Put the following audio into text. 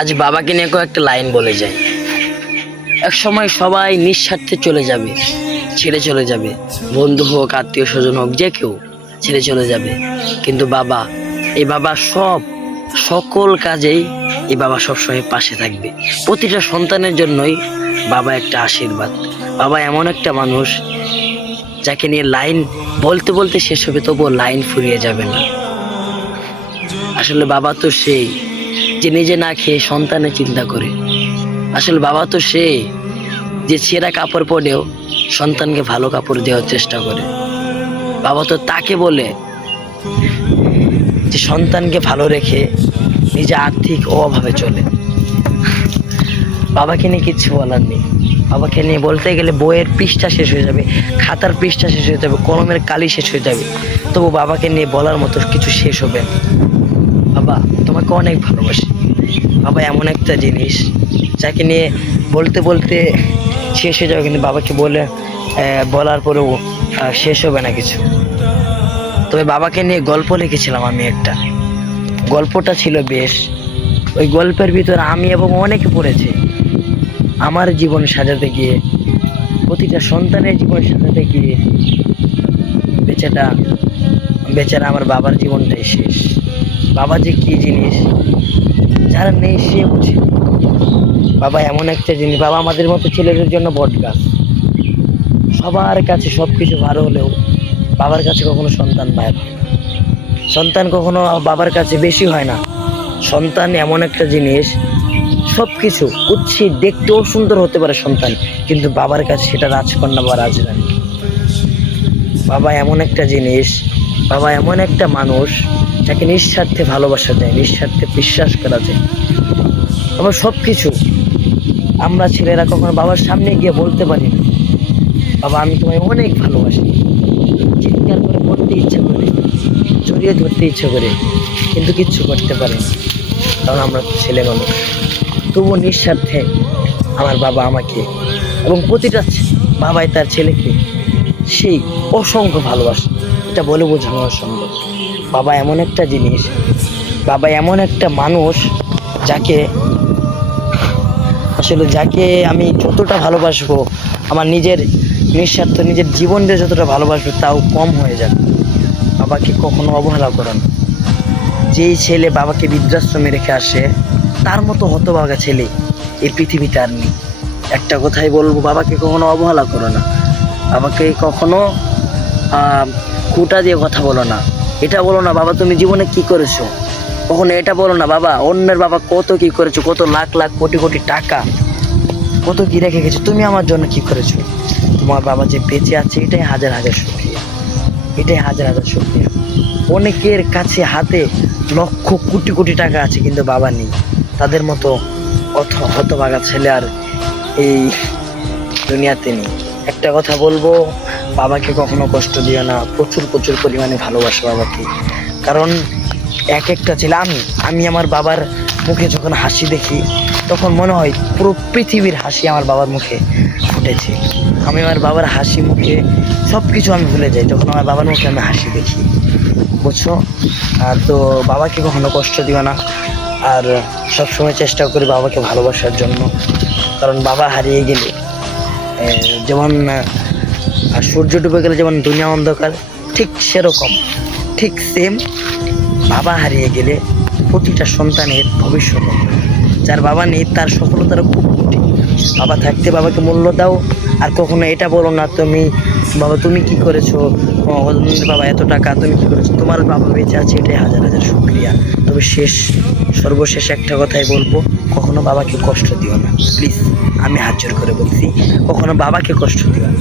আজ বাবাকে নিয়ে একটা লাইন বলে যায়। এক সময় সবাই নিঃস্বার্থে চলে যাবে, ছেড়ে চলে যাবে, বন্ধু হোক আত্মীয় স্বজন হোক যে কেউ ছেড়ে চলে যাবে, কিন্তু বাবা, এই বাবা সকল কাজেই এই বাবা সবসময় পাশে থাকবে। প্রতিটা সন্তানের জন্যই বাবা একটা আশীর্বাদ। বাবা এমন একটা মানুষ যাকে নিয়ে লাইন বলতে বলতে শেষ হবে, তবুও লাইন ফুরিয়ে যাবে না। আসলে বাবা তো সেই যে নিজে না খেয়ে সন্তানের চিন্তা করে। আসলে বাবা তো সেই যে ছেঁড়া কাপড় পরেও সন্তানকে ভালো কাপড় দেওয়ার চেষ্টা করে। বাবা তো তাকে বলে যে সন্তানকে ভালো রেখে নিজে আর্থিক অভাবে চলে। বাবাকে নিয়ে কিচ্ছু বলার নেই। বাবাকে নিয়ে বলতে গেলে বইয়ের পৃষ্ঠা শেষ হয়ে যাবে, খাতার পৃষ্ঠা শেষ হয়ে যাবে, কলমের কালি শেষ হয়ে যাবে, তবু বাবাকে নিয়ে বলার মতো কিছু শেষ হবে না। বাবা তোমাকে অনেক ভালোবাসি। বাবা এমন একটা জিনিস যাকে নিয়ে বলতে বলতে শেষ হয়ে যাবে, কিন্তু বাবাকে বলার পরেও শেষ হবে না কিছু। তবে বাবাকে নিয়ে গল্প লিখেছিলাম আমি একটা। গল্পটা ছিল বেশ, ওই গল্পের ভিতরে আমি এবং অনেকে পড়েছি। আমার জীবন সাজাতে গিয়ে, প্রতিটা সন্তানের জীবন সাজাতে গিয়ে বেচারা আমার বাবার জীবনটাই শেষ। বাবা যে কি জিনিস যারা নেই সে বুঝে। বাবা এমন একটা জিনিস, বাবা আমাদের মতো ছেলেদের জন্য বট গাছ। সবার কাছে সবকিছু ভালো হলেও বাবার কাছে কখনো সন্তান ভাই হয় না। সন্তান কখনো বাবার কাছে বেশি হয় না। সন্তান এমন একটা জিনিস, সবকিছু কুৎসিত দেখতেও সুন্দর হতে পারে সন্তান, কিন্তু বাবার কাছে সেটা রাজকন্যা বা রাজরানী। বাবা এমন একটা জিনিস, বাবা এমন একটা মানুষ যাকে নিঃস্বার্থে ভালোবাসা যায়, নিঃস্বার্থে বিশ্বাস করা যায়। আবার সবকিছু আমরা ছেলেরা কখনো বাবার সামনে গিয়ে বলতে পারি না, বাবা আমি তোমায় অনেক ভালোবাসি। চিৎকার করে বলতে ইচ্ছে করে, জড়িয়ে ধরতে ইচ্ছে করে, কিন্তু কিচ্ছু করতে পারি না, কারণ আমরা ছেলে মানুষ। তবুও নিঃস্বার্থে আমার বাবা আমাকে এবং প্রতিটা বাবাই তার ছেলেকে সেই অসংখ্য ভালোবাসে। এটা বলে বোঝানো অসম্ভব। বাবা এমন একটা জিনিস, বাবা এমন একটা মানুষ যাকে আমি যতটা ভালোবাসবো, আমার নিজের নিঃস্বার্থ নিজের জীবনটা যতটা ভালোবাসবো তাও কম হয়ে যাবে। বাবাকে কখনো অবহেলা করো না। যেই ছেলে বাবাকে বৃদ্ধাশ্রমে রেখে আসে, তার মতো হতভাগা ছেলে এই পৃথিবীতে আর নেই। একটা কথাই বলবো, বাবাকে কখনো অবহেলা করো না। বাবাকে কখনো খুঁটা দিয়ে কথা বলো না। এটা বলো না বাবা তুমি জীবনে কি করেছো, কখনো এটা বলো না বাবা অন্যের বাবা কত কি করেছো, কত লাখ লাখ কোটি কোটি টাকা কত কি রেখে গেছো, তুমি আমার জন্য কি করেছো। তোমার বাবা যে বেঁচে আছে এটাই হাজার হাজার শুকরিয়া, এটাই হাজার হাজার শুকরিয়া। অনেকের কাছে হাতে লক্ষ কোটি কোটি টাকা আছে, কিন্তু বাবা নেই। তাদের মতো হতভাগা ছেলে আর এই দুনিয়াতে নেই। একটা কথা বলবো, বাবাকে কখনো কষ্ট দিও না। প্রচুর প্রচুর পরিমাণে ভালোবাসো বাবাকে, কারণ এক একটা ছেলে, আমি আমার বাবার মুখে যখন হাসি দেখি তখন মনে হয় পুরো পৃথিবীর হাসি আমার বাবার মুখে ফুটেছে। আমি আমার বাবার হাসি মুখে সব কিছু আমি ভুলে যাই যখন আমার বাবার মুখে আমি হাসি দেখি, বুঝছো। তো বাবাকে কখনো কষ্ট দিও না, আর সবসময় চেষ্টা করি বাবাকে ভালোবাসার জন্য। কারণ বাবা হারিয়ে গেলে যেমন সূর্য ডুবে গেলে যেমন দুনিয়া অন্ধকার, ঠিক সেরকম, ঠিক সেম বাবা হারিয়ে গেলে প্রতিটা সন্তানের ভবিষ্যৎ। যার বাবা নেই তার সফলতার খুব কঠিন। বাবা থাকতে বাবাকে মূল্য দাও, আর কখনো এটা বলো না বাবা তুমি কি করেছো, বাবা এত টাকা তুমি কি করেছো। তোমার বাবা বেঁচে আছে এটাই হাজার হাজার শুকরিয়া। তবে সর্বশেষ একটা কথাই বলবো, কখনো বাবাকে কষ্ট দিও না প্লিজ। আমি হাত জোর করে বলছি, কখনো বাবাকে কষ্ট দিও না।